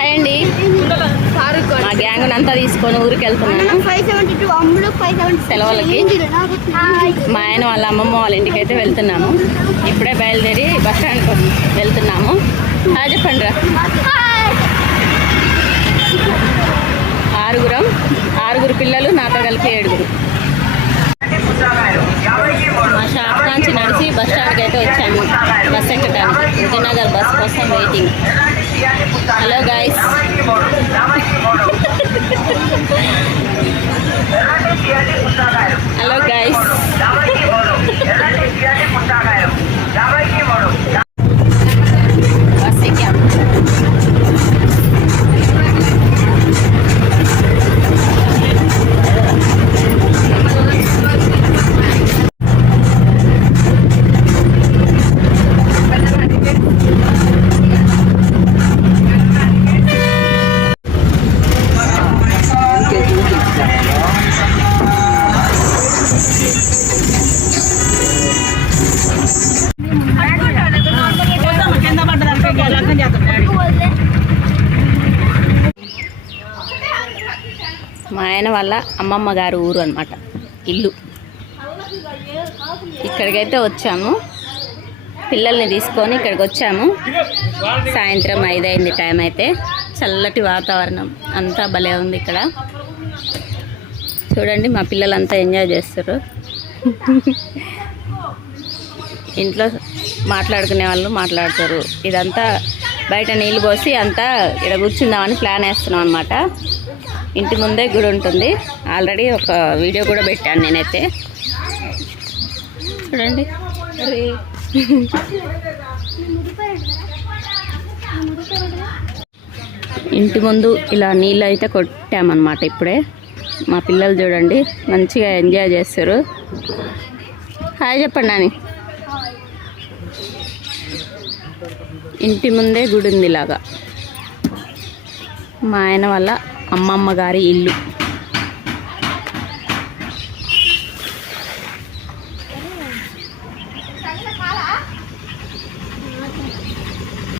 Hi అండి మా gang అంతా తీసుకొని ఊరికి వెళ్తున్నాను. సెలవులకి మా ఆయన వాళ్ళ అమ్మమ్మ వాళ్ళ ఇంటికి అయితే వెళ్తున్నాము. ఇప్పుడే బయలుదేరి బస్ స్టాండ్కి వెళ్తున్నాము. చెప్పండి రా. ఆరుగురం ఆరుగురు పిల్లలు నాతో కలిపి ఏడుగురు. మా షాప్ నుంచి నడిచి బస్ స్టాండ్కి అయితే వచ్చాము. బస్ ఎక్కడానికి విజయనగర్ బస్ కోసం వెయిటింగ్ హలో గాయస్ మా ఆయన వాళ్ళ అమ్మమ్మ గారు ఊరు అనమాట ఇల్లు. ఇక్కడికైతే వచ్చాము. పిల్లల్ని తీసుకొని ఇక్కడికి వచ్చాము. సాయంత్రం ఐదైంది టైం అయితే. చల్లటి వాతావరణం. అంతా భలే ఉంది ఇక్కడ. చూడండి మా పిల్లలంతా ఎంజాయ్ చేస్తారు ఇంట్లో మాట్లాడుకునే వాళ్ళు మాట్లాడతారు. ఇదంతా బయట నీళ్ళు పోసి అంతా ఇక్కడ కూర్చుందామని ప్లాన్ వేస్తున్నాం అనమాట ఇంటి ముందే గుడి ఉంటుంది. ఆల్రెడీ ఒక వీడియో కూడా పెట్టాను నేనైతే. చూడండి. ఇంటి ముందు ఇలా నీళ్ళు అయితే కొట్టామన్నమాట ఇప్పుడే. మా పిల్లలు చూడండి మంచిగా ఎంజాయ్ చేస్తారు. హాయ్ చెప్పండి నాని. ఇంటి ముందే గుడి ఉంది ఇలాగా మా ఆయన వాళ్ళ అమ్మమ్మ గారి ఇల్లు.